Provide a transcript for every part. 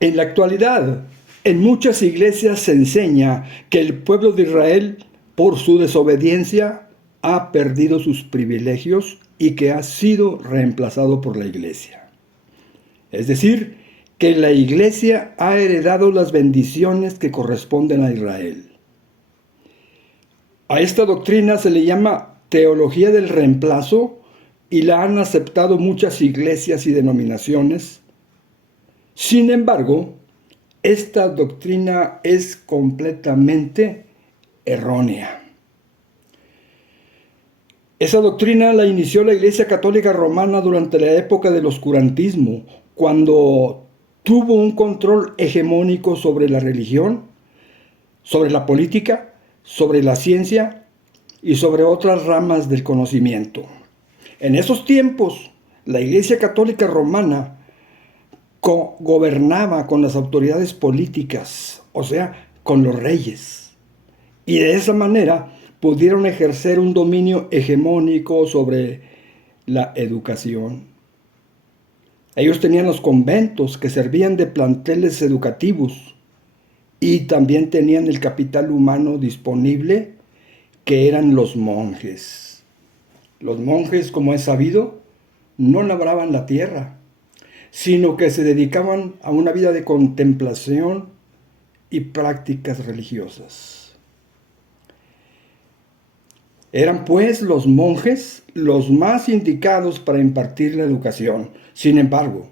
En la actualidad, en muchas iglesias se enseña que el pueblo de Israel, por su desobediencia, ha perdido sus privilegios y que ha sido reemplazado por la iglesia. Es decir, que la iglesia ha heredado las bendiciones que corresponden a Israel. A esta doctrina se le llama teología del reemplazo y la han aceptado muchas iglesias y denominaciones. Sin embargo, esta doctrina es completamente errónea. Esa doctrina la inició la Iglesia Católica Romana durante la época del oscurantismo, cuando tuvo un control hegemónico sobre la religión, sobre la política, sobre la ciencia y sobre otras ramas del conocimiento. En esos tiempos, la Iglesia Católica Romana gobernaba con las autoridades políticas, o sea, con los reyes. Y de esa manera pudieron ejercer un dominio hegemónico sobre la educación. Ellos tenían los conventos que servían de planteles educativos y también tenían el capital humano disponible, que eran los monjes. Los monjes, como es sabido, no labraban la tierra, sino que se dedicaban a una vida de contemplación y prácticas religiosas. Eran pues los monjes los más indicados para impartir la educación. Sin embargo,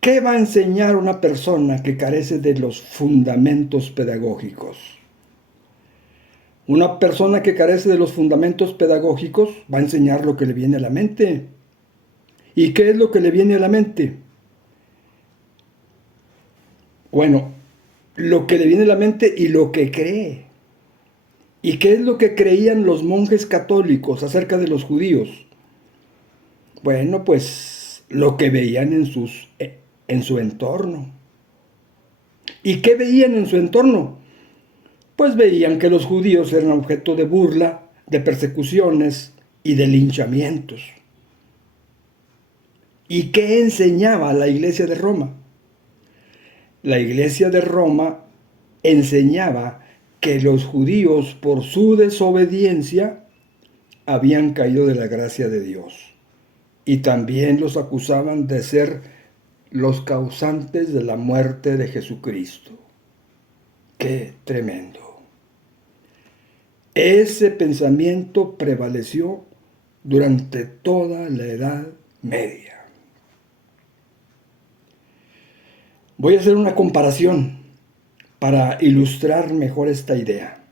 ¿qué va a enseñar una persona que carece de los fundamentos pedagógicos? Una persona que carece de los fundamentos pedagógicos va a enseñar lo que le viene a la mente. ¿Y qué es lo que le viene a la mente? Bueno, lo que le viene a la mente y lo que cree. ¿Y qué es lo que creían los monjes católicos acerca de los judíos? Bueno, pues lo que veían en su entorno. ¿Y qué veían en su entorno? Pues veían que los judíos eran objeto de burla, de persecuciones y de linchamientos. ¿Y qué enseñaba la Iglesia de Roma? La Iglesia de Roma enseñaba que los judíos, por su desobediencia, habían caído de la gracia de Dios. Y también los acusaban de ser los causantes de la muerte de Jesucristo. ¡Qué tremendo! Ese pensamiento prevaleció durante toda la Edad Media. Voy a hacer una comparación para ilustrar mejor esta idea.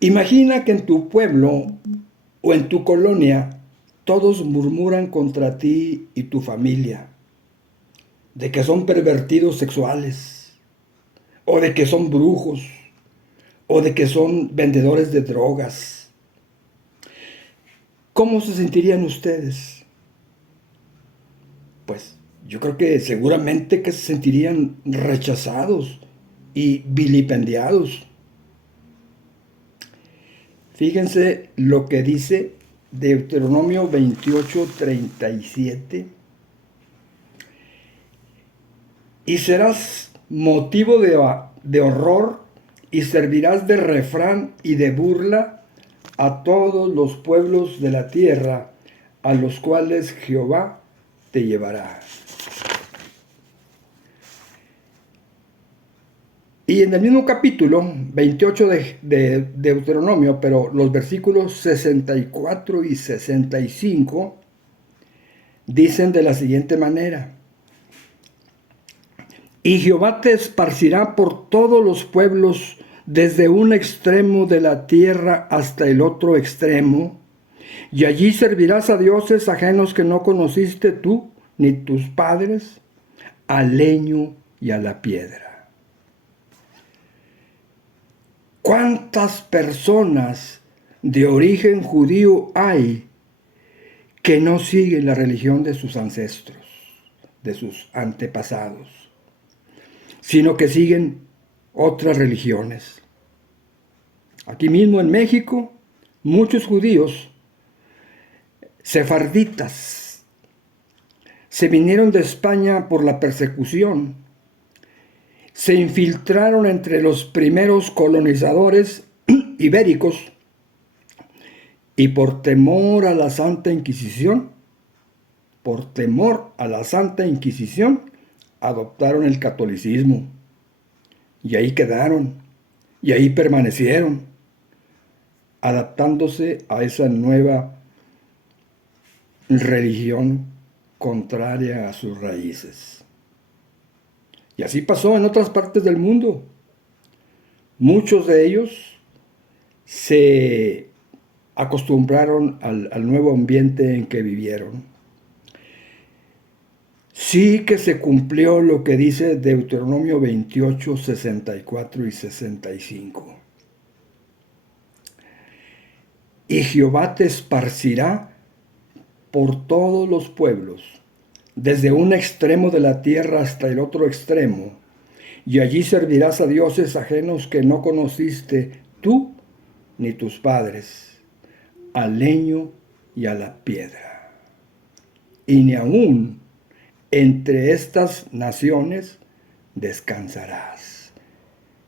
Imagina que en tu pueblo o en tu colonia todos murmuran contra ti y tu familia, de que son pervertidos sexuales, o de que son brujos, o de que son vendedores de drogas. ¿Cómo se sentirían ustedes? Pues yo creo que seguramente que se sentirían rechazados y vilipendiados. Fíjense lo que dice Deuteronomio 28:37. Y serás motivo de horror y servirás de refrán y de burla a todos los pueblos de la tierra a los cuales Jehová te llevará. Y en el mismo capítulo 28 de Deuteronomio, pero los versículos 64 y 65, dicen de la siguiente manera: y Jehová te esparcirá por todos los pueblos, desde un extremo de la tierra hasta el otro extremo, y allí servirás a dioses ajenos que no conociste tú ni tus padres, al leño y a la piedra. ¿Cuántas personas de origen judío hay que no siguen la religión de sus ancestros, de sus antepasados, sino que siguen otras religiones? Aquí mismo en México, muchos judíos sefarditas se vinieron de España por la persecución, se infiltraron entre los primeros colonizadores ibéricos y por temor a la Santa Inquisición, adoptaron el catolicismo. Y ahí quedaron, y ahí permanecieron, adaptándose a esa nueva religión contraria a sus raíces. Y así pasó en otras partes del mundo. Muchos de ellos se acostumbraron al nuevo ambiente en que vivieron. Sí que se cumplió lo que dice Deuteronomio 28, 64 y 65. Y Jehová te esparcirá por todos los pueblos, desde un extremo de la tierra hasta el otro extremo, y allí servirás a dioses ajenos que no conociste tú ni tus padres, al leño y a la piedra. Y ni aún entre estas naciones descansarás.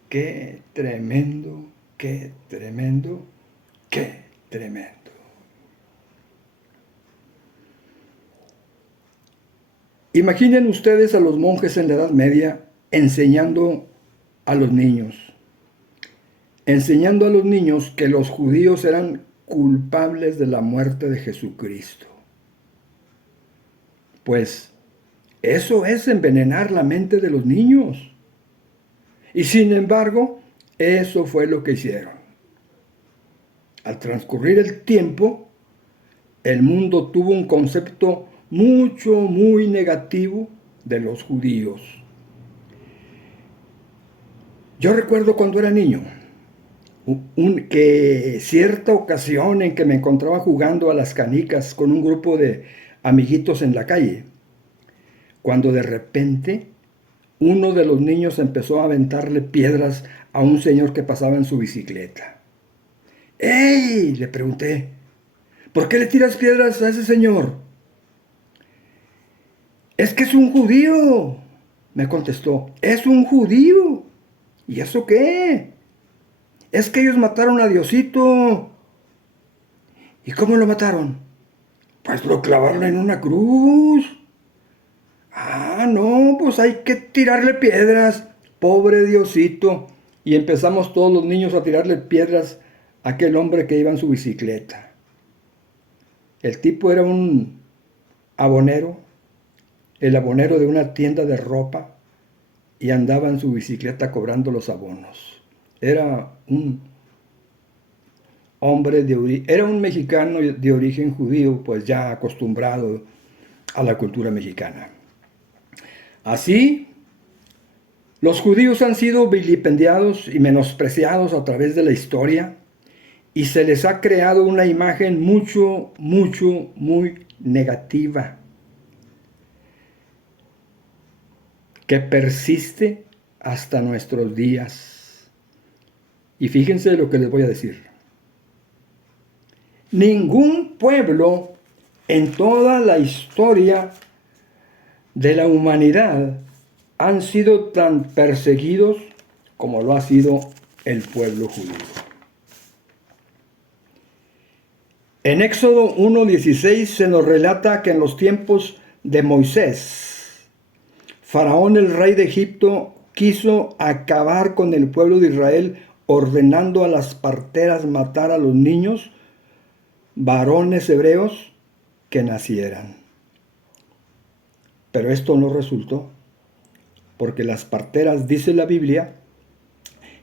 Qué tremendo, qué tremendo, qué tremendo. Imaginen ustedes a los monjes en la Edad Media enseñando a los niños que los judíos eran culpables de la muerte de Jesucristo. Pues eso es envenenar la mente de los niños. Y sin embargo, eso fue lo que hicieron. Al transcurrir el tiempo, el mundo tuvo un concepto muy negativo de los judíos. Yo recuerdo cuando era niño, que cierta ocasión en que me encontraba jugando a las canicas con un grupo de amiguitos en la calle, cuando de repente uno de los niños empezó a aventarle piedras a un señor que pasaba en su bicicleta. ¡Ey!, le pregunté, ¿por qué le tiras piedras a ese señor? Es que es un judío, me contestó. Es un judío. ¿Y eso qué? Es que ellos mataron a Diosito. ¿Y cómo lo mataron? Pues lo clavaron en una cruz. Ah, no, pues hay que tirarle piedras. Pobre Diosito. Y empezamos todos los niños a tirarle piedras a aquel hombre que iba en su bicicleta. El tipo era un abonero, el abonero de una tienda de ropa, y andaba en su bicicleta cobrando los abonos. Era un hombre era un mexicano de origen judío, pues ya acostumbrado a la cultura mexicana. Así, los judíos han sido vilipendiados y menospreciados a través de la historia, y se les ha creado una imagen muy negativa, que persiste hasta nuestros días. Y fíjense lo que les voy a decir. Ningún pueblo en toda la historia de la humanidad han sido tan perseguidos como lo ha sido el pueblo judío. En Éxodo 1:16 se nos relata que en los tiempos de Moisés, Faraón, el rey de Egipto, quiso acabar con el pueblo de Israel, ordenando a las parteras matar a los niños, varones hebreos, que nacieran. Pero esto no resultó, porque las parteras, dice la Biblia,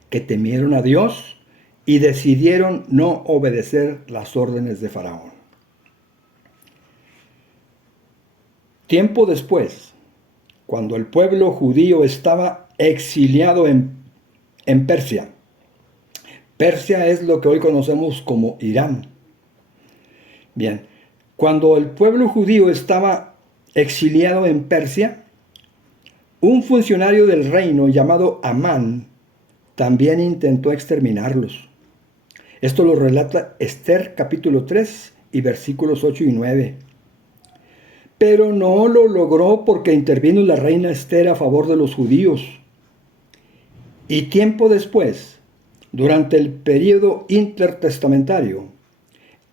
que temieron a Dios y decidieron no obedecer las órdenes de Faraón. Tiempo después, cuando el pueblo judío estaba exiliado en Persia. Persia es lo que hoy conocemos como Irán. Bien, cuando el pueblo judío estaba exiliado en Persia, un funcionario del reino llamado Amán también intentó exterminarlos. Esto lo relata Esther capítulo 3 y versículos 8 y 9. pero no lo logró porque intervino la reina Esther a favor de los judíos. Y tiempo después, durante el período intertestamentario,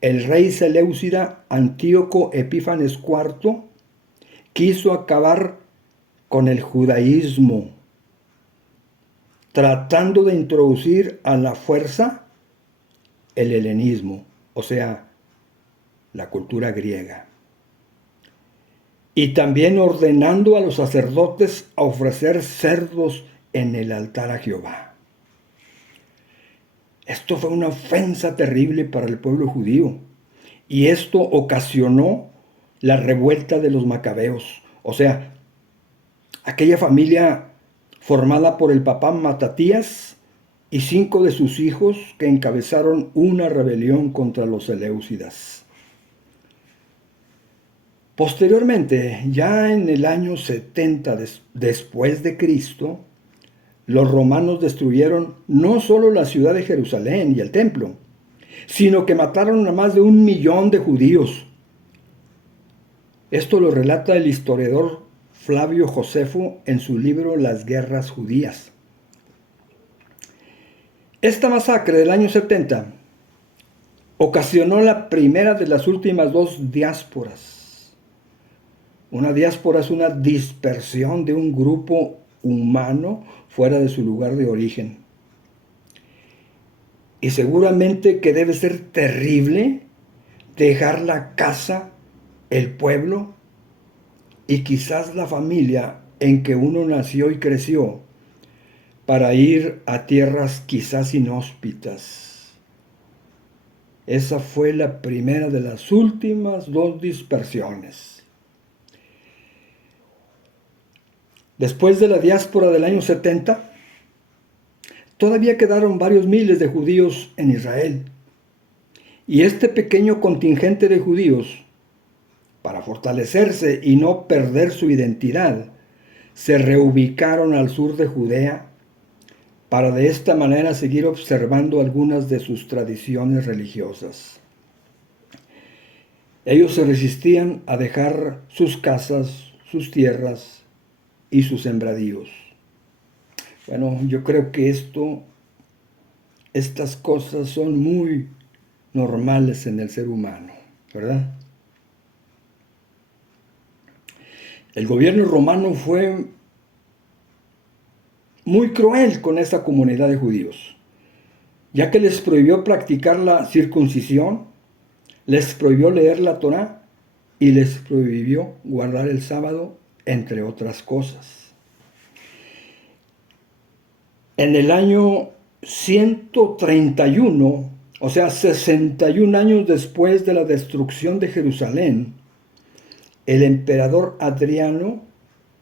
el rey Seleucida Antíoco Epífanes IV quiso acabar con el judaísmo, tratando de introducir a la fuerza el helenismo, o sea, la cultura griega. Y también ordenando a los sacerdotes a ofrecer cerdos en el altar a Jehová. Esto fue una ofensa terrible para el pueblo judío, y esto ocasionó la revuelta de los macabeos, o sea, aquella familia formada por el papá Matatías y 5 de sus hijos que encabezaron una rebelión contra los seleucidas. Posteriormente, ya en el año 70 después de Cristo, los romanos destruyeron no solo la ciudad de Jerusalén y el templo, sino que mataron a más de 1 millón de judíos. Esto lo relata el historiador Flavio Josefo en su libro Las Guerras Judías. Esta masacre del año 70 ocasionó la primera de las últimas 2 diásporas. Una diáspora es una dispersión de un grupo humano fuera de su lugar de origen. Y seguramente que debe ser terrible dejar la casa, el pueblo y quizás la familia en que uno nació y creció para ir a tierras quizás inhóspitas. Esa fue la primera de las últimas 2 dispersiones. Después de la diáspora del año 70, todavía quedaron varios miles de judíos en Israel. Y este pequeño contingente de judíos, para fortalecerse y no perder su identidad, se reubicaron al sur de Judea para de esta manera seguir observando algunas de sus tradiciones religiosas. Ellos se resistían a dejar sus casas, sus tierras y sus sembradíos. Bueno, yo creo que estas cosas son muy normales en el ser humano, ¿verdad? El gobierno romano fue muy cruel con esta comunidad de judíos, ya que les prohibió practicar la circuncisión, les prohibió leer la Torá y les prohibió guardar el sábado, entre otras cosas. En el año 131, o sea, 61 años después de la destrucción de Jerusalén, el emperador Adriano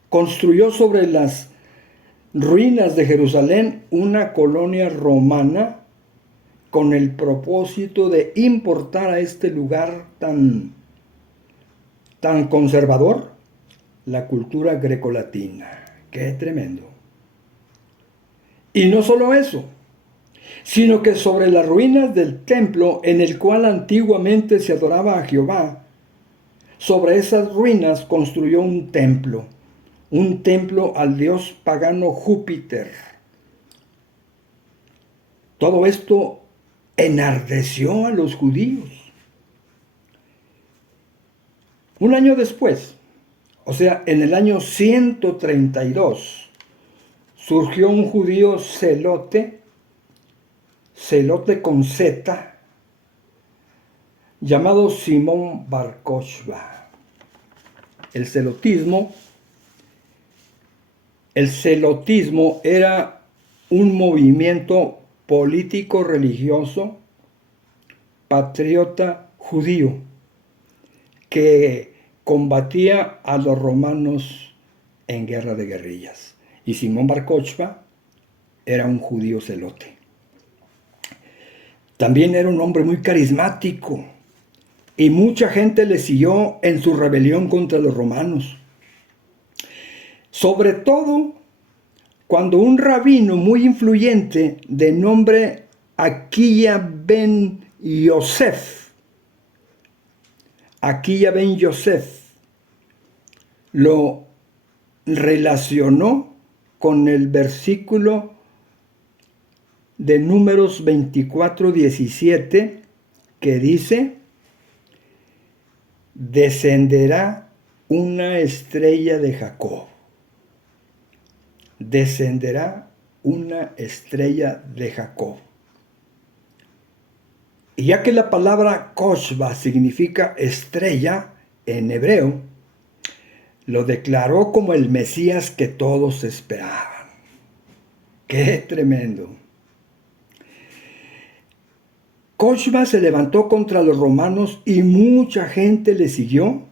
construyó sobre las ruinas de Jerusalén una colonia romana con el propósito de importar a este lugar tan conservador la cultura grecolatina. ¡Qué tremendo! Y no solo eso, sino que sobre las ruinas del templo en el cual antiguamente se adoraba a Jehová, sobre esas ruinas construyó un templo al dios pagano Júpiter. Todo esto enardeció a los judíos. Un año después, o sea, en el año 132, surgió un judío celote con Z, llamado Simón Bar Kokhba. El celotismo era un movimiento político religioso patriota judío que combatía a los romanos en guerra de guerrillas. Y Simón Bar Kokhba era un judío celote. También era un hombre muy carismático y mucha gente le siguió en su rebelión contra los romanos. Sobre todo cuando un rabino muy influyente de nombre Aquilla ben Yosef, lo relacionó con el versículo de Números 24:17 que dice: descenderá una estrella de Jacob. Descenderá una estrella de Jacob. Y ya que la palabra Koshba significa estrella en hebreo, lo declaró como el Mesías que todos esperaban. ¡Qué tremendo! Koshba se levantó contra los romanos y mucha gente le siguió.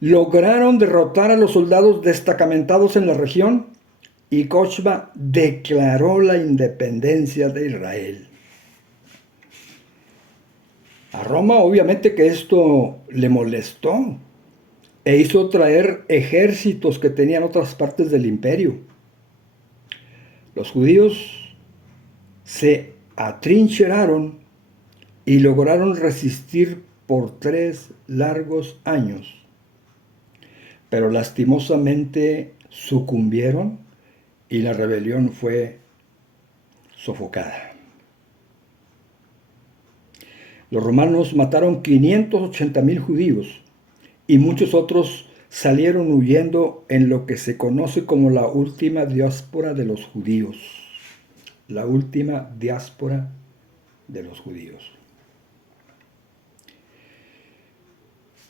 Lograron derrotar a los soldados destacamentados en la región y Koshba declaró la independencia de Israel. A Roma obviamente que esto le molestó e hizo traer ejércitos que tenían otras partes del imperio. Los judíos se atrincheraron y lograron resistir por 3 largos años, pero lastimosamente sucumbieron y la rebelión fue sofocada. Los romanos mataron 580,000 judíos y muchos otros salieron huyendo en lo que se conoce como la última diáspora de los judíos. La última diáspora de los judíos.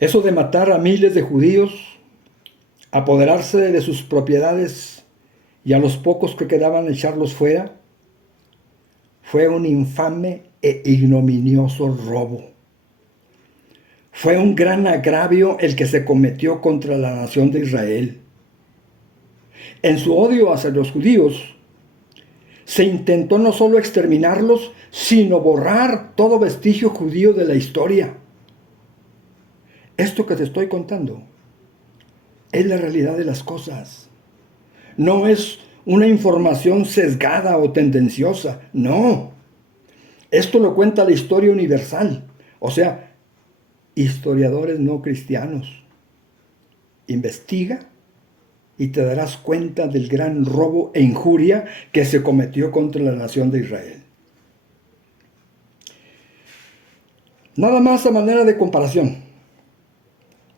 Eso de matar a miles de judíos, apoderarse de sus propiedades y a los pocos que quedaban echarlos fuera, fue un infame e ignominioso robo. Fue un gran agravio el que se cometió contra la nación de Israel. En su odio hacia los judíos, se intentó no solo exterminarlos, sino borrar todo vestigio judío de la historia. Esto que te estoy contando es la realidad de las cosas. No es una información sesgada o tendenciosa, no. Esto lo cuenta la historia universal, o sea, historiadores no cristianos. Investiga y te darás cuenta del gran robo e injuria que se cometió contra la nación de Israel. Nada más a manera de comparación.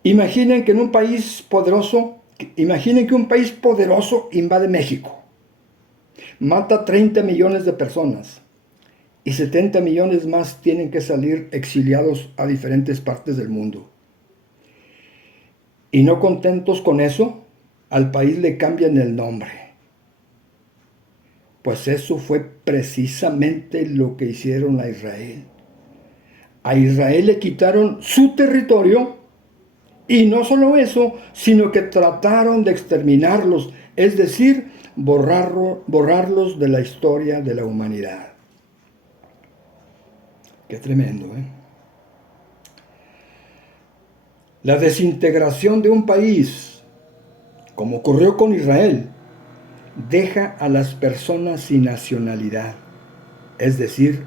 Imaginen que un país poderoso invade México, mata 30 millones de personas y 70 millones más tienen que salir exiliados a diferentes partes del mundo. Y no contentos con eso, al país le cambian el nombre. Pues eso fue precisamente lo que hicieron a Israel. A Israel le quitaron su territorio. Y no solo eso, sino que trataron de exterminarlos, es decir, borrarlos de la historia de la humanidad. Qué tremendo, ¿eh? La desintegración de un país, como ocurrió con Israel, deja a las personas sin nacionalidad, es decir,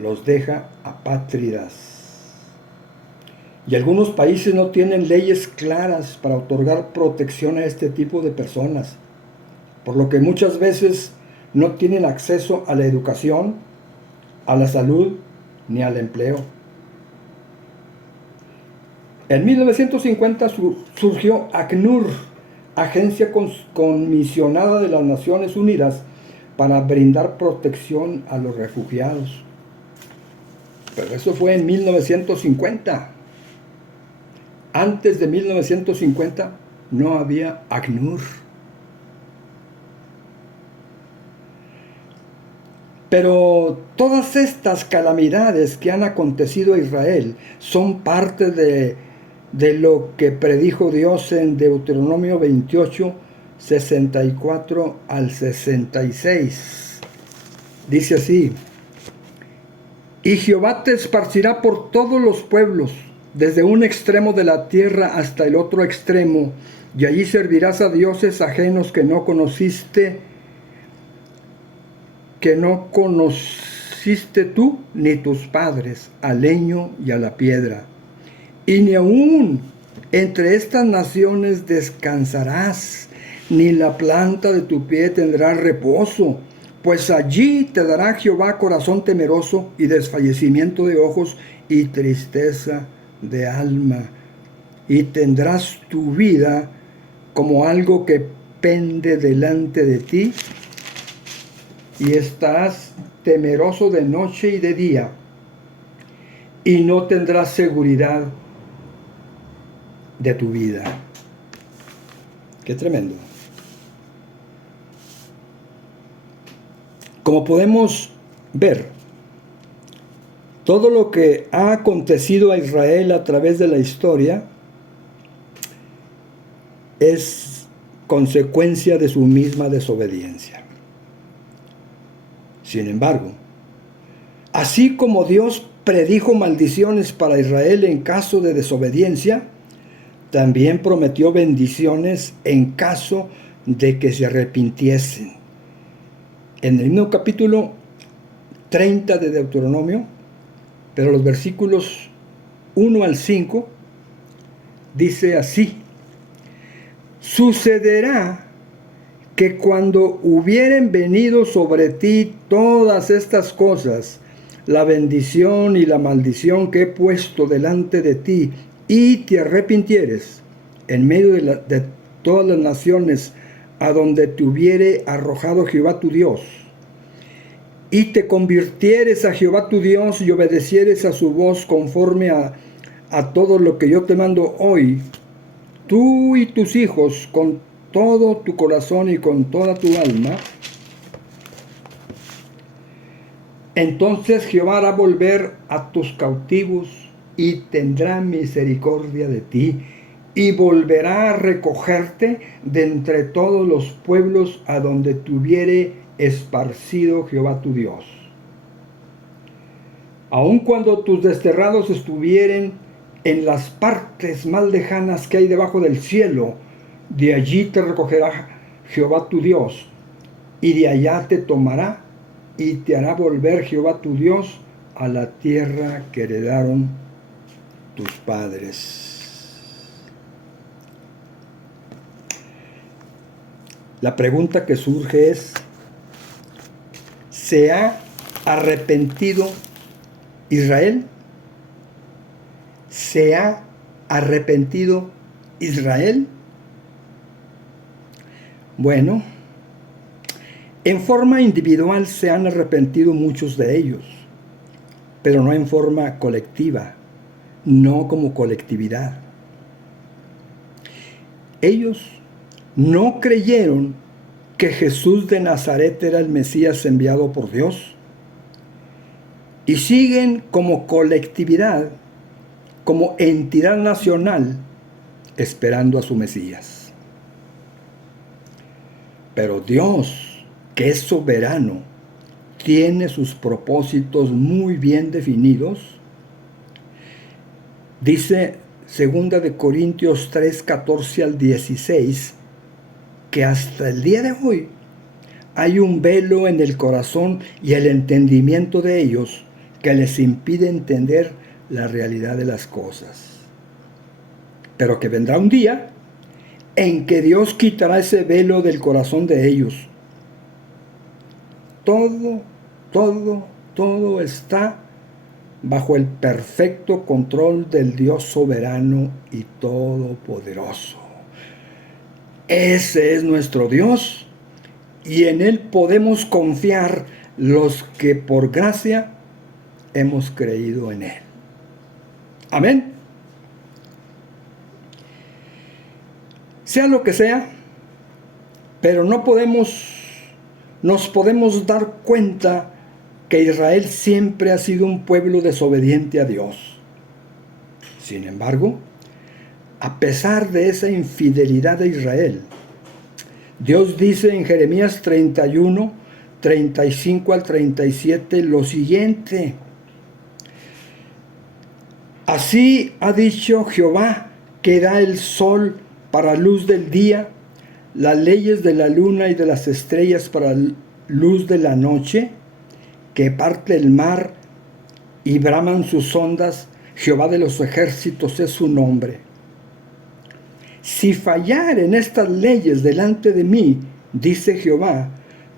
los deja apátridas. Y algunos países no tienen leyes claras para otorgar protección a este tipo de personas, por lo que muchas veces no tienen acceso a la educación, a la salud ni al empleo. En 1950 surgió ACNUR, Agencia Comisionada de las Naciones Unidas, para brindar protección a los refugiados. Pero eso fue en 1950. Antes de 1950 no había ACNUR. Pero todas estas calamidades que han acontecido a Israel son parte de lo que predijo Dios en Deuteronomio 28, 64 al 66. Dice así: y Jehová te esparcirá por todos los pueblos, desde un extremo de la tierra hasta el otro extremo, y allí servirás a dioses ajenos que no conociste tú ni tus padres, al leño y a la piedra. Y ni aún Entre estas naciones descansarás, ni la planta de tu pie tendrá reposo, pues allí te dará Jehová corazón temeroso y desfallecimiento de ojos y tristeza de alma. Y tendrás tu vida como algo que pende delante de ti, y estarás temeroso de noche y de día, y no tendrás seguridad de tu vida. Qué tremendo. Como podemos ver, todo lo que ha acontecido a Israel a través de la historia es consecuencia de su misma desobediencia. Sin embargo, así como Dios predijo maldiciones para Israel en caso de desobediencia, también prometió bendiciones en caso de que se arrepintiesen. En el mismo capítulo 30 de Deuteronomio, pero los versículos 1 al 5, dice así: sucederá que cuando hubieren venido sobre ti todas estas cosas, la bendición y la maldición que he puesto delante de ti, y te arrepintieres en medio de todas las naciones a donde te hubiere arrojado Jehová tu Dios, y te convirtieres a Jehová tu Dios y obedecieres a su voz conforme a todo lo que yo te mando hoy, tú y tus hijos, con todo tu corazón y con toda tu alma, entonces Jehová hará volver a tus cautivos y tendrá misericordia de ti, y volverá a recogerte de entre todos los pueblos a donde te hubiere esparcido Jehová tu Dios. Aun cuando tus desterrados estuvieren en las partes más lejanas que hay debajo del cielo, de allí te recogerá Jehová tu Dios, y de allá te tomará, y te hará volver Jehová tu Dios a la tierra que heredaron tus padres. La pregunta que surge es: ¿se ha arrepentido Israel? ¿Se ha arrepentido Israel? Bueno, en forma individual se han arrepentido muchos de ellos, pero no en forma colectiva, no como colectividad. Ellos no creyeron que Jesús de Nazaret era el Mesías enviado por Dios, y siguen como colectividad, como entidad nacional, esperando a su Mesías. Pero Dios, que es soberano, tiene sus propósitos muy bien definidos. Dice 2 de Corintios 3, 14 al 16, que hasta el día de hoy hay un velo en el corazón y el entendimiento de ellos que les impide entender la realidad de las cosas. Pero que vendrá un día en que Dios quitará ese velo del corazón de ellos. Todo está bajo el perfecto control del Dios soberano y todopoderoso. Ese es nuestro Dios, y en Él podemos confiar los que por gracia hemos creído en Él. Amén. Sea lo que sea, pero nos podemos dar cuenta que Israel siempre ha sido un pueblo desobediente a Dios. Sin embargo, a pesar de esa infidelidad de Israel, Dios dice en Jeremías 31, 35 al 37 lo siguiente: así ha dicho Jehová, que da el sol para luz del día, las leyes de la luna y de las estrellas para luz de la noche, que parte el mar y braman sus ondas, Jehová de los ejércitos es su nombre. si fallaren estas leyes delante de mí, dice Jehová,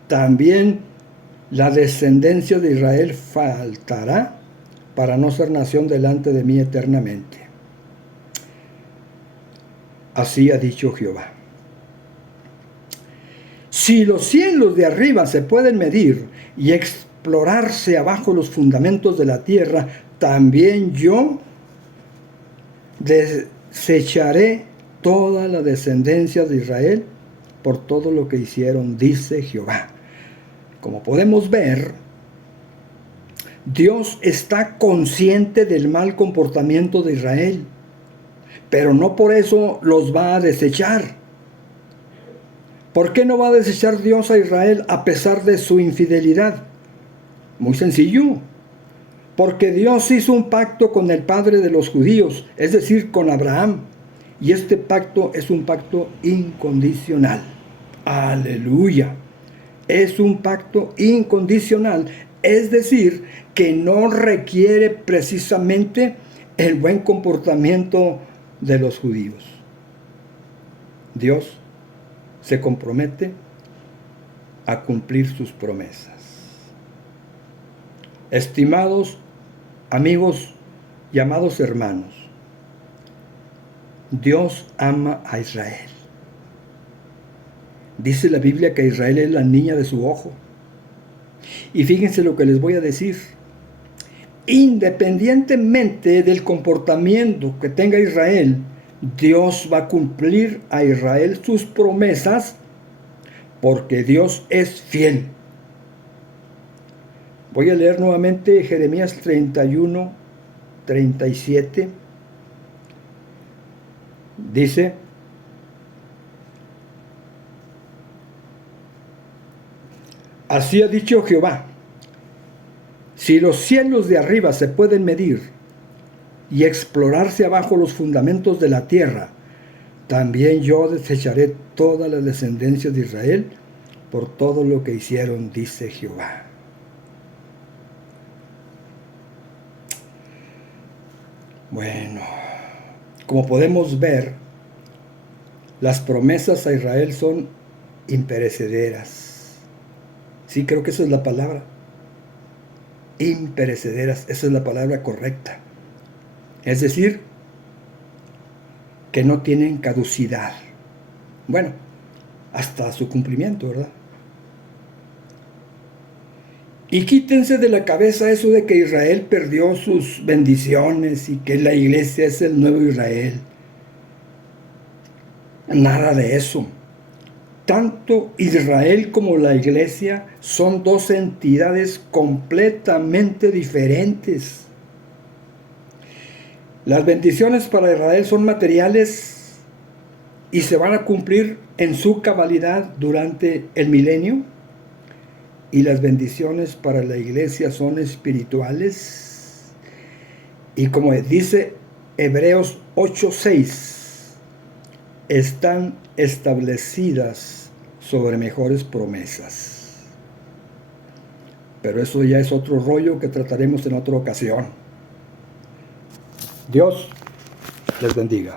también la descendencia de Israel faltará para no ser nación delante de mí eternamente. Así ha dicho Jehová. Si los cielos de arriba se pueden medir y explorarse abajo los fundamentos de la tierra, también yo desecharé toda la descendencia de Israel por todo lo que hicieron, dice Jehová. Como podemos ver, Dios está consciente del mal comportamiento de Israel, pero no por eso los va a desechar. ¿Por qué no va a desechar Dios a Israel a pesar de su infidelidad? Muy sencillo. Porque Dios hizo un pacto con el padre de los judíos, es decir, con Abraham. Y este pacto es un pacto incondicional. Aleluya. Es un pacto incondicional. Es decir, que no requiere precisamente el buen comportamiento de los judíos. Dios se compromete a cumplir sus promesas. Estimados amigos y amados hermanos, Dios ama a Israel. Dice la Biblia que Israel es la niña de su ojo. Y fíjense lo que les voy a decir. Independientemente del comportamiento que tenga Israel, Dios va a cumplir a Israel sus promesas porque Dios es fiel. Voy a leer nuevamente Jeremías 31, 37. Dice: así ha dicho Jehová, si los cielos de arriba se pueden medir y explorarse abajo los fundamentos de la tierra, también yo desecharé toda la descendencia de Israel por todo lo que hicieron, dice Jehová. Bueno, como podemos ver, las promesas a Israel son imperecederas. Sí, creo que esa es la palabra. Imperecederas, esa es la palabra correcta. Es decir, que no tienen caducidad. Bueno, hasta su cumplimiento, ¿verdad? Y quítense de la cabeza eso de que Israel perdió sus bendiciones y que la iglesia es el nuevo Israel. Nada de eso. Tanto Israel como la iglesia son dos entidades completamente diferentes. Las bendiciones para Israel son materiales y se van a cumplir en su cabalidad durante el milenio. Y las bendiciones para la iglesia son espirituales. Y como dice Hebreos 8:6, están establecidas sobre mejores promesas. Pero eso ya es otro rollo que trataremos en otra ocasión. Dios les bendiga.